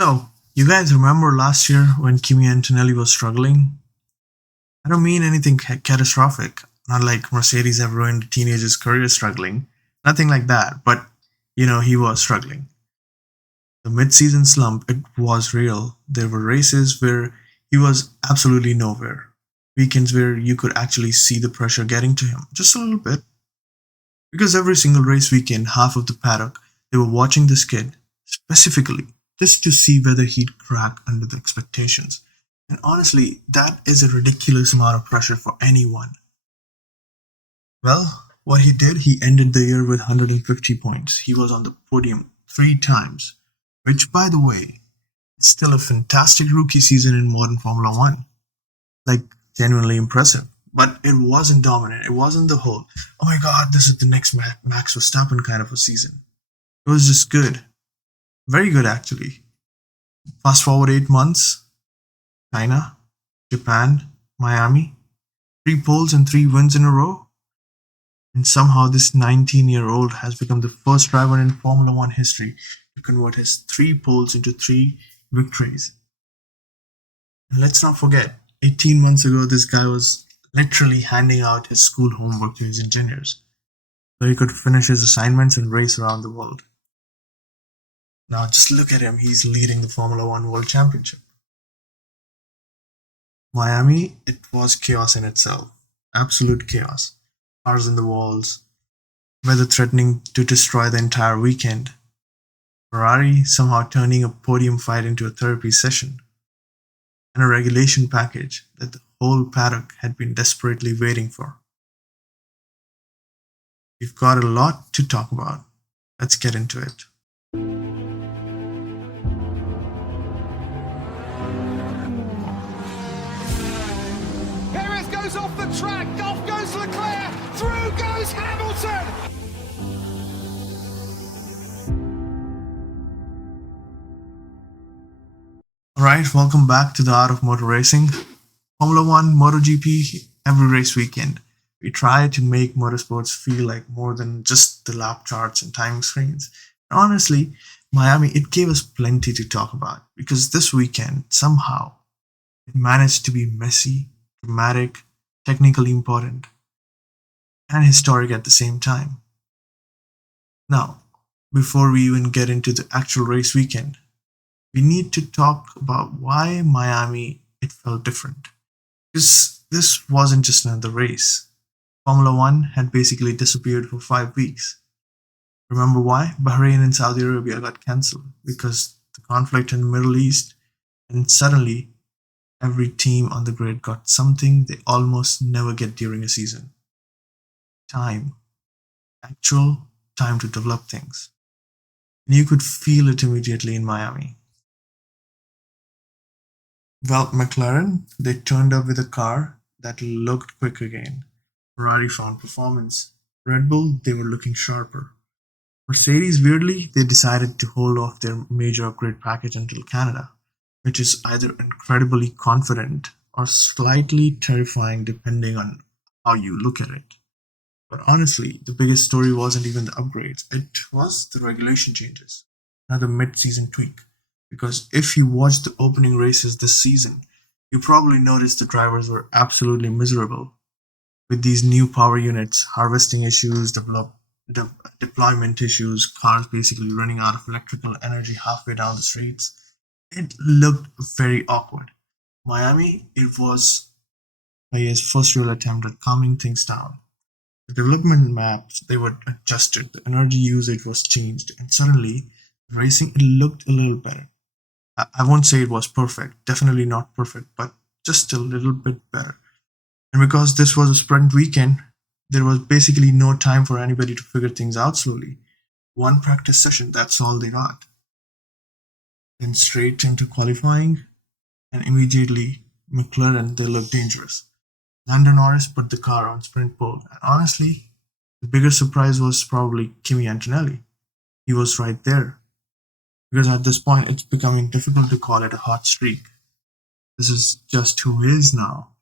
So, you guys remember last year when Kimi Antonelli was struggling? I don't mean anything catastrophic, not like Mercedes have ruined a teenager's career struggling, nothing like that, but he was struggling. The mid season slump, it was real. There were races where he was absolutely nowhere, weekends where you could actually see the pressure getting to him, just a little bit. Because every single race weekend, half of the paddock, they were watching this kid, specifically, just to see whether he'd crack under the expectations. And honestly, that is a ridiculous amount of pressure for anyone. Well, what he did, he ended the year with 150 points. He was on the podium three times, which, by the way, is still a fantastic rookie season in modern Formula One. Like, genuinely impressive. But it wasn't dominant. It wasn't the whole, oh my god, this is the next Max Verstappen kind of a season. It was just good. Very good, actually. Fast forward 8 months, China, Japan, Miami, three poles and three wins in a row. And somehow this 19-year-old has become the first driver in Formula One history to convert his three poles into three victories. And let's not forget, 18 months ago, this guy was literally handing out his school homework to his engineers so he could finish his assignments and race around the world. Now just look at him, he's leading the Formula One World Championship. Miami, it was chaos in itself. Absolute chaos. Cars in the walls, weather threatening to destroy the entire weekend. Ferrari somehow turning a podium fight into a therapy session. And a regulation package that the whole paddock had been desperately waiting for. We've got a lot to talk about. Let's get into it. Perez goes off the track, off goes Leclerc, through goes Hamilton! Alright, welcome back to the Art of Motor Racing. Formula One, MotoGP, every race weekend. We try to make motorsports feel like more than just the lap charts and timing screens. And honestly, Miami, it gave us plenty to talk about because this weekend, somehow, it managed to be messy, dramatic, technically important, and historic at the same time. Now, before we even get into the actual race weekend, we need to talk about why Miami it felt different. Because this wasn't just another race. Formula One had basically disappeared for 5 weeks. Remember why? Bahrain and Saudi Arabia got cancelled because the conflict in the Middle East, and suddenly every team on the grid got something they almost never get during a season: time. Actual time to develop things. And you could feel it immediately in Miami. Well, McLaren, they turned up with a car that looked quick again. Ferrari found performance. Red Bull, they were looking sharper. Mercedes, weirdly, they decided to hold off their major upgrade package until Canada, which is either incredibly confident or slightly terrifying depending on how you look at it. But honestly, the biggest story wasn't even the upgrades, it was the regulation changes. Another mid season tweak. Because if you watched the opening races this season, you probably noticed the drivers were absolutely miserable. With these new power units, harvesting issues, de- deployment issues, cars basically running out of electrical energy halfway down the streets, it looked very awkward. Miami, it was his first real attempt at calming things down. The development maps they were adjusted, the energy usage was changed, and suddenly racing it looked a little better. I won't say it was perfect, definitely not perfect, but just a little bit better. And because this was a sprint weekend, there was basically no time for anybody to figure things out slowly. One practice session, that's all they got. Then straight into qualifying, and immediately McLaren, they looked dangerous. Lando Norris put the car on sprint pole, and honestly, the bigger surprise was probably Kimi Antonelli. He was right there, because at this point it's becoming difficult to call it a hot streak. This is just who he is now.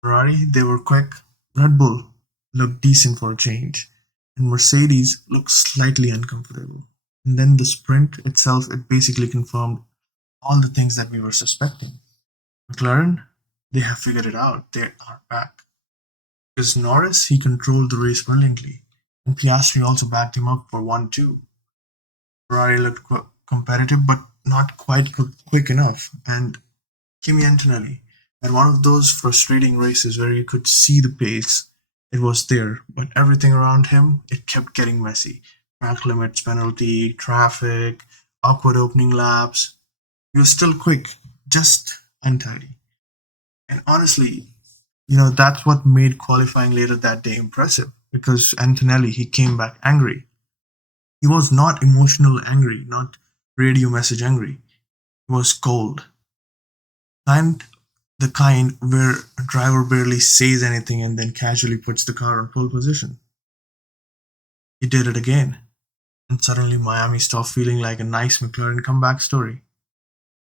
Ferrari, they were quick. Red Bull looked decent for a change. And Mercedes looked slightly uncomfortable. And then the sprint itself, it basically confirmed all the things that we were suspecting. McLaren, they have figured it out. They are back. Because Norris, he controlled the race brilliantly. And Piastri also backed him up for 1-2. Ferrari looked competitive, but not quite quick enough. And Kimi Antonelli had one of those frustrating races where you could see the pace. It was there, but everything around him, it kept getting messy. Track limits, penalty, traffic, awkward opening laps. He was still quick, just untidy. And honestly, that's what made qualifying later that day impressive because Antonelli, he came back angry. He was not emotional angry, not radio message angry. He was cold. And the kind where a driver barely says anything and then casually puts the car on pole position. He did it again. And suddenly Miami stopped feeling like a nice McLaren comeback story.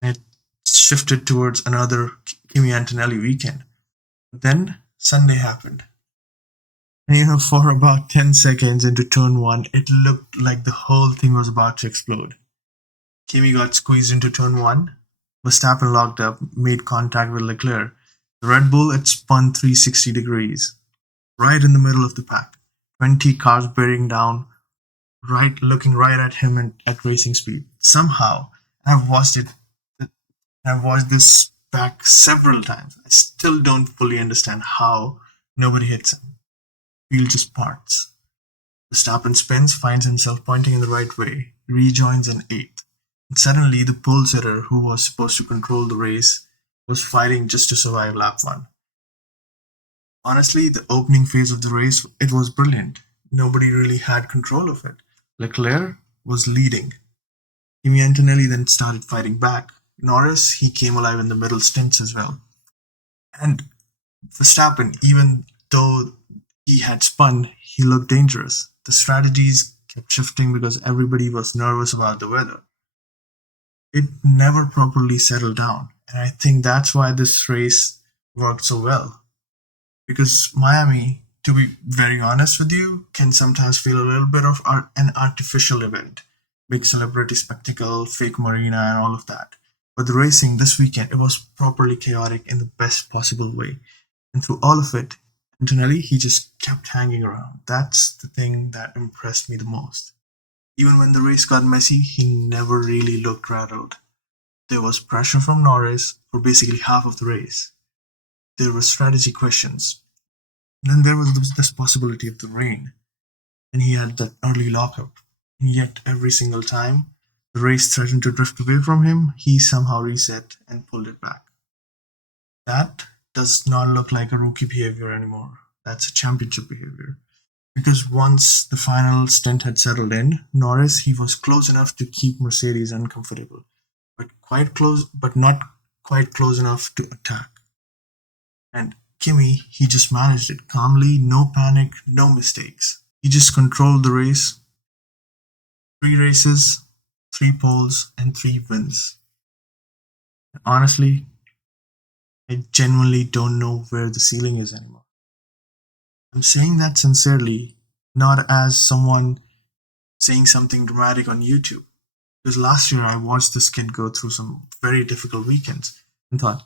And it shifted towards another Kimi Antonelli weekend. But then Sunday happened. And for about 10 seconds into turn 1, it looked like the whole thing was about to explode. Kimi got squeezed into turn 1. Verstappen locked up, made contact with Leclerc. The Red Bull, it spun 360 degrees, right in the middle of the pack. 20 cars bearing down, looking right at him and at racing speed. Somehow, I've watched this back several times. I still don't fully understand how nobody hits him. Field just parts. Verstappen spins, finds himself pointing in the right way, rejoins in 8th. And suddenly, the pole sitter, who was supposed to control the race, was fighting just to survive lap 1. Honestly, the opening phase of the race, it was brilliant. Nobody really had control of it. Leclerc was leading. Kimi Antonelli then started fighting back. Norris, he came alive in the middle stints as well. And Verstappen, even though he had spun, he looked dangerous. The strategies kept shifting because everybody was nervous about the weather. It never properly settled down. And I think that's why this race worked so well. Because Miami, to be very honest with you, can sometimes feel a little bit of an artificial event. Big celebrity spectacle, fake marina, and all of that. But the racing this weekend, it was properly chaotic in the best possible way. And through all of it, Antonelli, he just kept hanging around. That's the thing that impressed me the most. Even when the race got messy, he never really looked rattled. There was pressure from Norris for basically half of the race. There were strategy questions. And then there was this possibility of the rain. And he had that early lockup. And yet, every single time the race threatened to drift away from him, he somehow reset and pulled it back. That does not look like a rookie behavior anymore. That's a championship behavior. Because once the final stint had settled in, Norris, he was close enough to keep Mercedes uncomfortable, but not quite close enough to attack. And Kimi, he just managed it calmly, no panic, no mistakes. He just controlled the race. 3 races, 3 poles, and 3 wins. Honestly, I genuinely don't know where the ceiling is anymore. I'm saying that sincerely, not as someone saying something dramatic on YouTube. Because last year I watched this kid go through some very difficult weekends and thought,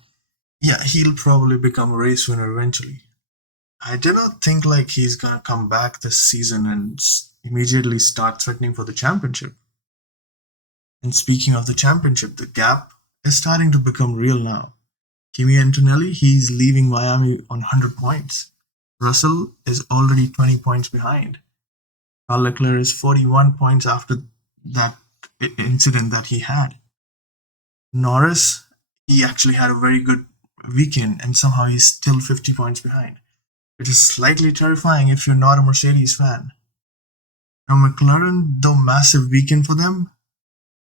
yeah, he'll probably become a race winner eventually. I did not think like he's gonna come back this season and immediately start threatening for the championship. And speaking of the championship, the gap is starting to become real now. Kimi Antonelli, he's leaving Miami on 100 points. Russell is already 20 points behind. Charles Leclerc is 41 points after that incident that he had. Norris, he actually had a very good weekend and somehow he's still 50 points behind. It is slightly terrifying if you're not a Mercedes fan. Now, McLaren, though massive weekend for them,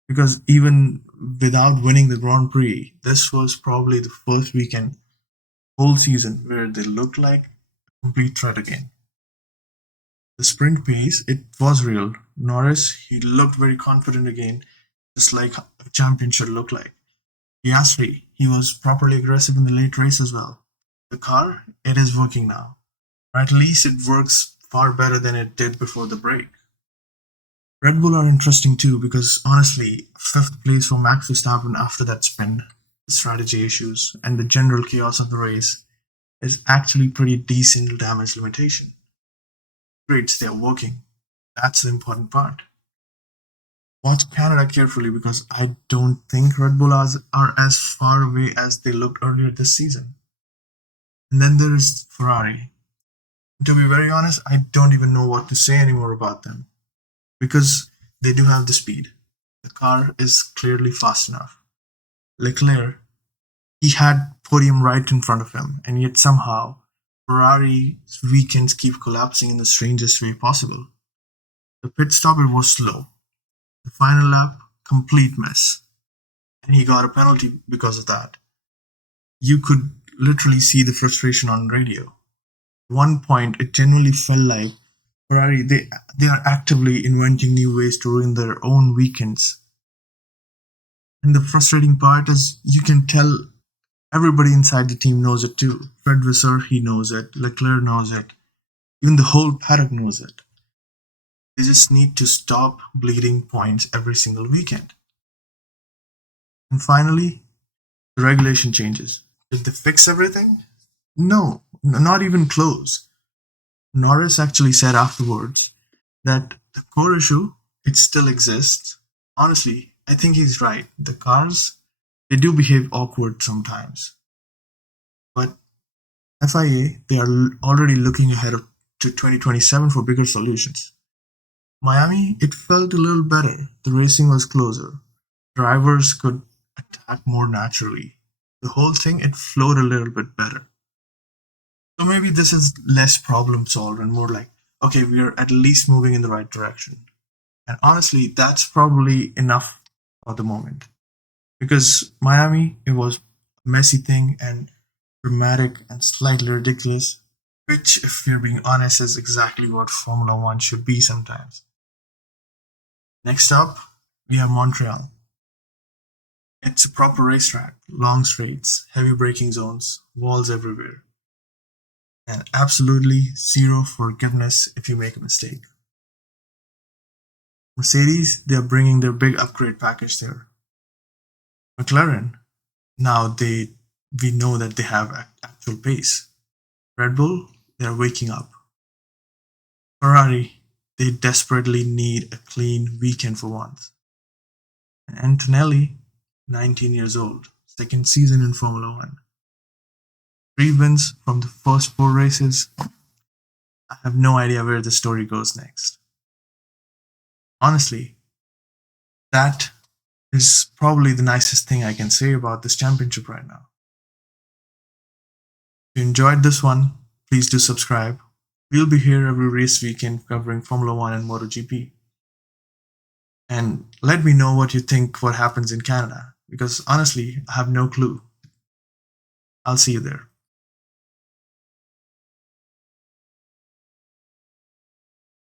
because even without winning the Grand Prix, this was probably the first weekend, whole season, where they looked like a complete threat again. The sprint pace, it was real. Norris, he looked very confident again, just like a champion should look like. Piastri, he was properly aggressive in the late race as well. The car, it is working now. Or at least it works far better than it did before the break. Red Bull are interesting too because honestly, fifth place for Max Verstappen after that spin, the strategy issues, and the general chaos of the race is actually pretty decent damage limitation. Great, they're working. That's the important part. Watch Canada carefully because I don't think Red Bull are as far away as they looked earlier this season. And then there is Ferrari. To be very honest, I don't even know what to say anymore about them because they do have the speed. The car is clearly fast enough. Leclerc, he had podium right in front of him, and yet somehow Ferrari's weekends keep collapsing in the strangest way possible. The pit stop it was slow. The final lap, complete mess. And he got a penalty because of that. You could literally see the frustration on radio. At one point, it genuinely felt like Ferrari, they are actively inventing new ways to ruin their own weekends. And the frustrating part is you can tell everybody inside the team knows it too. Fred Visser, he knows it. Leclerc knows it. Even the whole paddock knows it. They just need to stop bleeding points every single weekend. And finally, the regulation changes. Did they fix everything? No, not even close. Norris actually said afterwards that the core issue, it still exists. Honestly, I think he's right. The cars, they do behave awkward sometimes. But FIA, they are already looking ahead to 2027 for bigger solutions. Miami, it felt a little better. The racing was closer. Drivers could attack more naturally. The whole thing, it flowed a little bit better. So maybe this is less problem solved and more like, okay, we are at least moving in the right direction. And honestly, that's probably enough for the moment. Because Miami, it was a messy thing and dramatic and slightly ridiculous, which, if we're being honest, is exactly what Formula One should be sometimes. Next up, we have Montreal. It's a proper racetrack, long straights, heavy braking zones, walls everywhere, and absolutely zero forgiveness if you make a mistake. Mercedes, they're bringing their big upgrade package there. McLaren, now we know that they have actual pace. Red Bull, they're waking up. Ferrari, they desperately need a clean weekend for once. And Antonelli, 19 years old, second season in Formula One. 3 wins from the first 4 races. I have no idea where the story goes next. Honestly, that is probably the nicest thing I can say about this championship right now. If you enjoyed this one, please do subscribe. We'll be here every race weekend covering Formula One and MotoGP. And let me know what you think what happens in Canada, because honestly, I have no clue. I'll see you there.